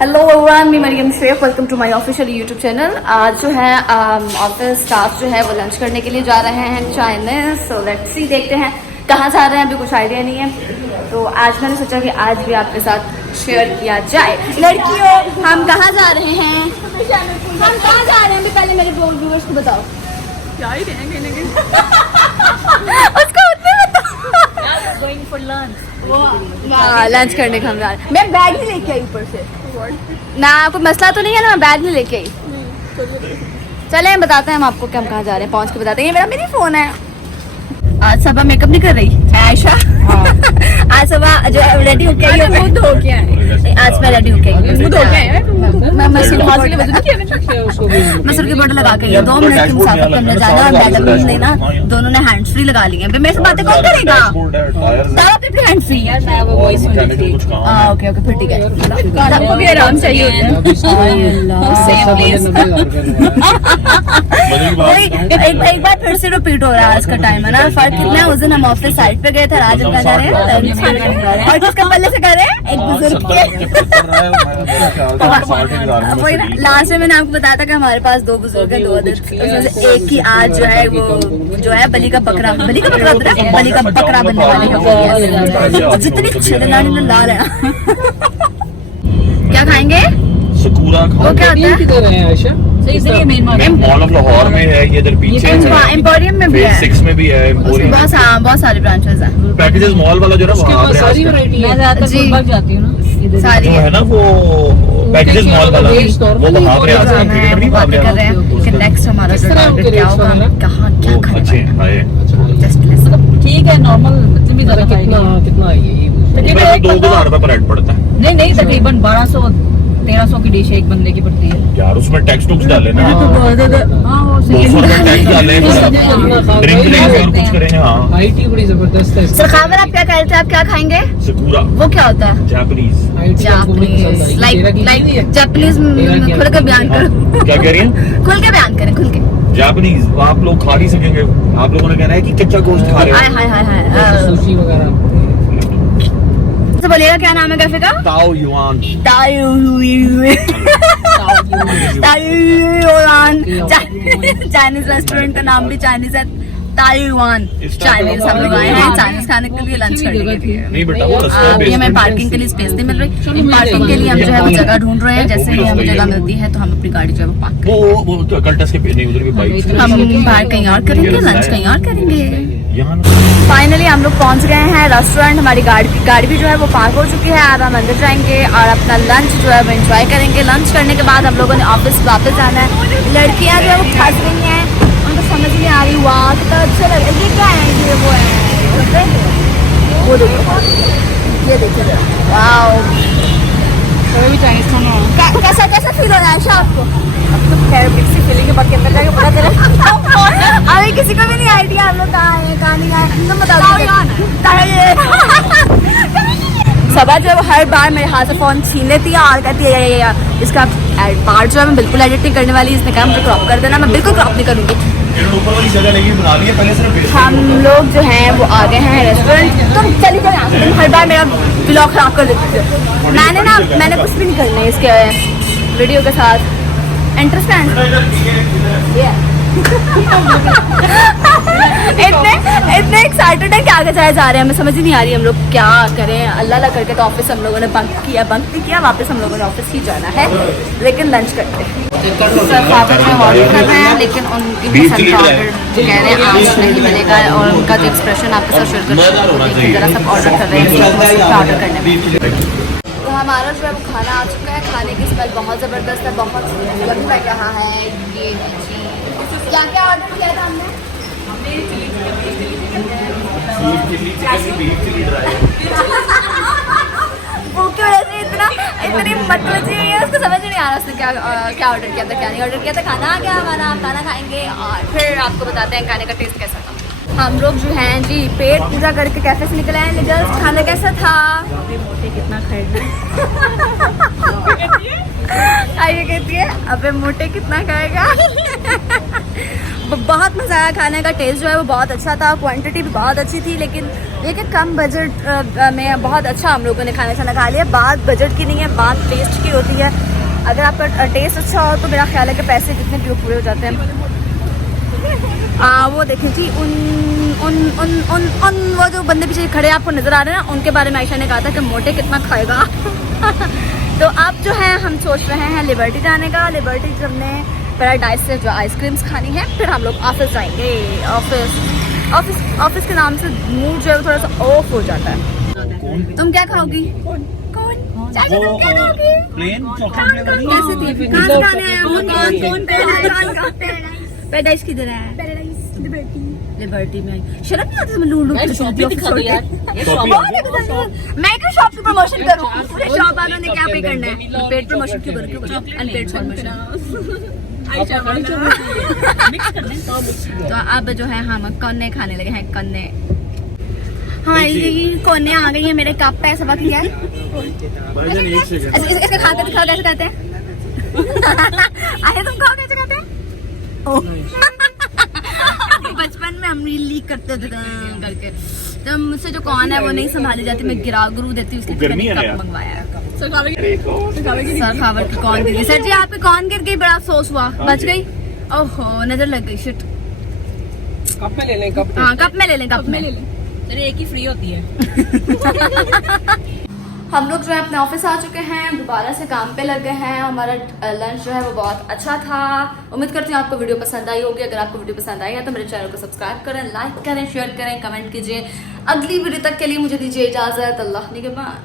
Hello everyone, मैं Mariyam Shaikh, welcome to my official YouTube channel. आज जो है ऑफिस स्टाफ जो है वो लंच करने के लिए जा रहे हैं चाइनीज। सो लेट्स सी, देखते हैं कहाँ जा रहे हैं, अभी कुछ आइडिया नहीं है। तो आज मैंने सोचा कि आज भी आपके साथ शेयर किया जाए। लड़कियों, हम कहाँ जा रहे हैं? हम कहाँ जा रहे हैं अभी पहले मेरे व्यूअर्स को बताओ। क्या ही रहेंगे उसको उतने बताओ। Going for lunch. लंच करने का हम जा रहे हैं। मैं बैग नहीं लेके आई ऊपर से ना, कोई मसला तो नहीं है ना, मैं बैग नहीं लेके आई। चले बताते हैं हम आपको कि हम कहाँ जा रहे हैं, पहुँच के बताते हैं। ये मेरा मिनी फोन है। आज सुबह मेकअप नहीं कर रही आयशा। आज सुबह जो रेडी होके आई है, मुंह धो के आई। आज मैं रेडी होके आई, मुंह धो के आई। मैं मसूर की बोतल लगा के 2 मिनट की मुसाफिर करने जाना और मैडम ने ना दोनों ने हैंड फ्री लगा ली है। मेरे से बातें कौन करेगा? दादा पे भी हैंड फ्री यार। मैं वो वॉइस सुन रही थी। ओके ओके, फिर ठीक है। आपको भी आराम चाहिए होता है। एक बार फिर से रिपीट हो रहा है। आज का टाइम है ना, फर्क कितना है। उस दिन हम ऑफिस साइड पे गए थे, आज हम जा रहे हैं और किसका पल्ले से कर रहे हैं, एक बुजुर्ग के। लास्ट में मैंने आपको बताया था कि हमारे पास 2 बुजुर्ग हैं, 2 उसमें से एक की आज जो है वो जो है बलि का बकरा बनने वाले। जितनी छिलनानी लाल है। क्या खाएंगे? सकूरा वो क्या होता है? मॉल ऑफ लाहौर में है, ये इधर पीछे एम्पोरियम में भी है, 6 में भी है। बहुत सारे ब्रांचेस हैं। पैकेजेस मॉल वाला जो है ना, वहाँ पे सारी वैरायटी है। मैं ज्यादातर जाती हूँ ना, सारी है ना वो पैकेजेस मॉल वाला, वो वहाँ पे आते हैं। क्रिकेट नहीं बात कर रहे हैं कि नेक्स्ट हमारा जो टारगेट क्या होगा, कहाँ क्या अच्छे हाय। ठीक है, नॉर्मल जितनी भी ज्यादा कितना है ये? तकरीबन 2000 रुपए पर हेड पड़ता है। नहीं, तकरीबन 1200-1300 की डिश एक बंदे की पड़ती है यार। उसमें टैक्स टुक्स डाले ना, हाँ, वो 200 रुपए टैक्स डाले, ड्रिंक लेंगे और कुछ करेंगे। हाँ, आईटी बड़ी जबरदस्त है। सखावर, आप क्या कह रहे थे? आप क्या खाएंगे? सकूरा वो क्या होता है? जापानीज। Like Japanese. खुल के बयान करो। क्या कह रही हैं? खुल के बयान करें, खुल के। जापानीज आप लोग खा नहीं सकेंगे। आप लोगों ने कहना है कि कच्चा गोश्त खा रहे हाय हो। हाय हाय हाय। सुशी वगैरह। तो बोलिएगा, क्या नाम है कैफे का? ताओ युआन। चाइनीज रेस्टोरेंट का नाम भी चाइनीज है, ताइवान चाइनीज। हम लोग आए हैं चाइनीज खाने के लिए, लंच करने के लिए। नहीं बेटा, वो अभी हमें पार्किंग के लिए स्पेस नहीं मिल रही। पार्किंग के लिए हम जो है वो जगह ढूंढ रहे हैं। जैसे ही हमें जगह मिलती है तो हम अपनी गाड़ी जो है वो पार्क करेंगे। वो कल्टस के नहीं, उधर भी बाइक। हम बाहर कहीं और करेंगे, लंच कहीं और करेंगे। यहाँ फाइनली हम लोग पहुंच गए हैं रेस्टोरेंट। हमारी गाड़ी भी जो है वो पार्क हो चुकी है। अब हम अंदर जाएंगे और अपना लंच जो है वो एंजॉय करेंगे। लंच करने के बाद हम लोगों ने ऑफिस वापस जाना है। लड़कियां जो है वो फंस गई हैं, उनको समझ नहीं आ रही। वाह कितना अच्छा लग रहा है। ये क्या है? ये वो है, वो देखो, ये देखिए। वाह, भी चाइनीज खाना कैसा फील हो रहा है आपको? अब तो खैर मिक्सी फीलिंग के बाद के अंदर जाके पता चला। अभी किसी को भी नहीं आइडिया हम लोग कहाँ है कहाँ नहीं आए। तुम बताओ। सबा जो है हर बार मेरे हाथ से फोन छीन लेती है और कहती है ये इसका पार्ट जो है मैं बिल्कुल एडिट नहीं करने वाली। इसने कहा मुझे क्रॉप कर देना, मैं बिल्कुल क्रॉप नहीं करूँगी। ऊपर वाली जगह लेके बना ली है पहले से। हम लोग जो हैं वो आ गए हैं रेस्टोरेंट। तुम चली जाओ यहाँ से, तुम हर बार मेरा ब्लॉग खराब कर देती थे। मैंने कुछ भी नहीं करना है इसके वीडियो के साथ। इंटरेस्ट इतने एक्साइटेड है कि आगे जाए जा रहे हैं। हमें समझ ही नहीं आ रही हम लोग क्या करें। अल्लाह करके तो ऑफिस हम लोगों ने बंक नहीं किया। वापस हम लोगों ने ऑफिस ही जाना है, लेकिन लंच करते हैं। सर फादर में ऑर्डर कर रहे हैं, लेकिन उनकी पसंद का ऑर्डर कह रहे हैं आज नहीं मिलेगा। और उनका जो एक्सप्रेशन आपके साथ शेयर कर जरा सब ऑर्डर कर रहे हैं ऑर्डर करने में। तो हमारा जो है वो खाना आ चुका है। खाने की स्मेल बहुत ज़बरदस्त है, बहुत सुंदर लग रहा है। ये क्या क्या ऑर्डर किया था हमने? भूख की वजह से इतनी मतलब है, उसको समझ नहीं आ रहा उसने क्या ऑर्डर किया था, क्या नहीं ऑर्डर किया था। खाना आ गया हमारा, खाना खाएंगे और फिर आपको बताते हैं खाने का टेस्ट कैसा था। हम लोग जो हैं जी पेट पूजा करके कैफे से निकले हैं। गर्ल्स खाना कैसा था? मोटे कितना खाएगा? आइए कहती है अबे मोटे कितना खाएगा। बहुत मज़ा आया। खाने का टेस्ट जो है वो बहुत अच्छा था, क्वांटिटी भी बहुत अच्छी थी, लेकिन लेकिन कम बजट में बहुत अच्छा हम लोगों ने खाना छाना खा लिया। बात बजट की नहीं है, बात टेस्ट की होती है। अगर आपका टेस्ट अच्छा हो तो मेरा ख्याल है कि पैसे कितने भी पूरे हो जाते हैं। वो देखें जी, उन वो जो बंदे पीछे खड़े आपको नजर आ रहे हैं ना, उनके बारे में आयशा ने कहा था कि मोटे कितना खाएगा। तो अब जो है हम सोच रहे हैं लिबर्टी जाने का। लिबर्टी जब हमने पैराडाइज से जो आइसक्रीम्स खानी है, फिर हम लोग ऑफिस जाएंगे। ऑफिस के नाम से मूड जो है थोड़ा सा ऑफ हो जाता है। तुम क्या खाओगी? कौन चाचा तुम क्या खाओगी? प्लेन चॉकलेट फ्लेवर नहीं कैसे थी? कहाँ से खाने आए हो? कौन पैराडाइज किधर है? लिबर्टी में शर्म नहीं आती तुम्हें? लूलू की शॉप दिखा दो यार। मैं क्यों शॉप की प्रमोशन करूं? पूरे शॉप वालों ने क्या पे करना है? पेड प्रमोशन क्यों करूं? Unpaid promotion. तो अब जो है हम कन्ने खाने लगे हैं। कन्ने, हाँ ये कोने आ गई है। मेरे कप पे सबक लिया है। इसके खा के दिखाओ कैसे खाते हैं। अरे तुम खाओ कैसे खाते हैं? बचपन में हम लीक करते थे करके, तो मुझसे जो कौन है वो नहीं संभाली जाती, मैं गिरा गुरु देती उसके लिए मैंने कप मंगवाया है। सर खावर की कौन गिर गई? सर जी आपकी कौन गिर गई? बड़ा अफसोस हुआ, बच गई। ओहो नजर लग गई। शिट। कप में ले लें, कप हाँ कप में ले लें, कप में ले लें। चलिए एक ही फ्री होती है। हम लोग जो है अपने ऑफिस आ चुके हैं, दोबारा से काम पे लग गए हैं। हमारा लंच जो है वो बहुत अच्छा था। उम्मीद करती हूँ आपको वीडियो पसंद आई होगी। अगर आपको वीडियो पसंद आई है तो मेरे चैनल को सब्सक्राइब करें, लाइक करें, शेयर करें, कमेंट कीजिए। अगली वीडियो तक के लिए मुझे दीजिए इजाजत। अल्लाह निगहबान।